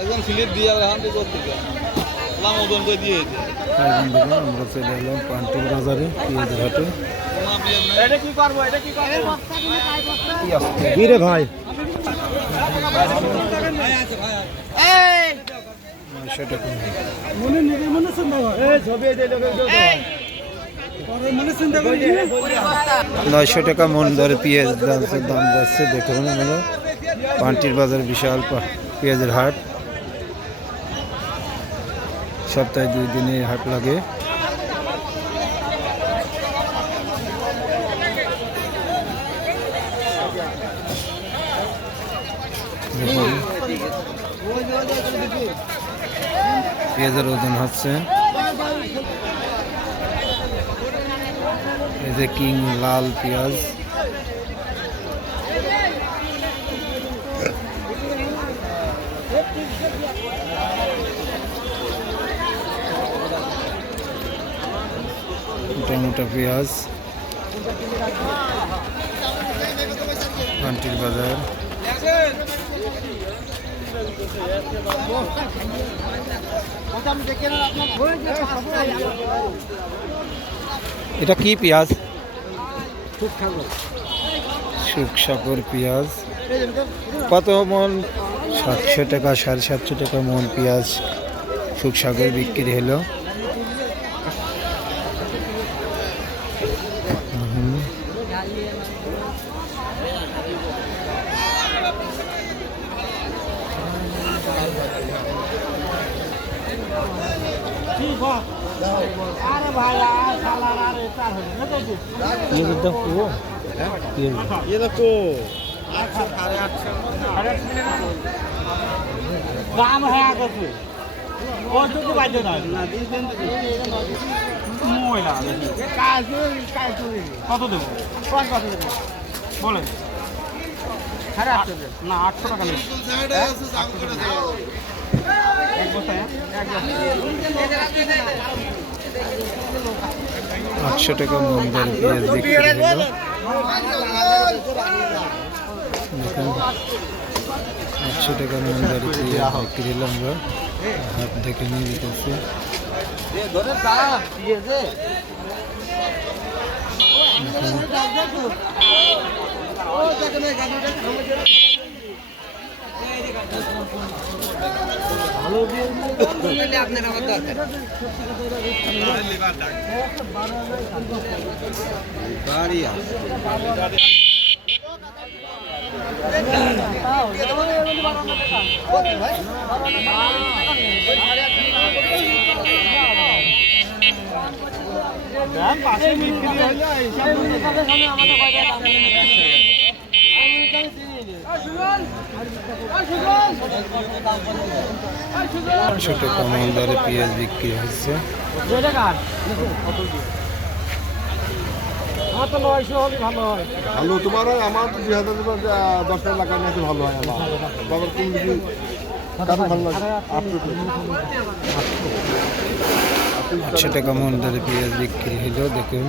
একদম স্লিপ দিয়ে আমরা ওজন করে দিয়ে আমরা চলে এলাম পান্টির বাজারে পেঁয়াজের হাটে। এটা কি করবো এটা কি করবো কি রে ভাই 900 টাকা। 900 টাকা মন দরে পেঁয়াজ দাম যাচ্ছে। দেখুন আমরা পান্টির বাজার বিশাল পেঁয়াজের হাট, সপ্তাহে 2 দিনে হাট লাগে। পেঁয়াজের ওজন হচ্ছে, এই যে কিং লাল পেঁয়াজ, টমেটো পেঁয়াজ, পান্টির বাজার। এটা কি পেঁয়াজ? শুকসাগর পেঁয়াজ। কত মন? 700 টাকা 750 টাকা মন পেঁয়াজ শুকসাগর বিক্রি হলো। কত দেবো বলেন? না 800 টাকা নেই। 800 টাকা মন দরে পেঁয়াজ বিক্রি হলো। 800 টাকা মন দরে পেঁয়াজ বিক্রি হলো। আমরা হাট দেখে নিয়ে যেতেছি। ছোট কমল দরে পেঁয়াজ বিক্রি হচ্ছে। ভালো তোমার আমার 2010 টাকা নিয়ে ভালো হয়। আমার বাবার কোন দিকে ভালো লাগে 800 টাকা মন দরে পেঁয়াজ বিক্রি হলো। দেখুন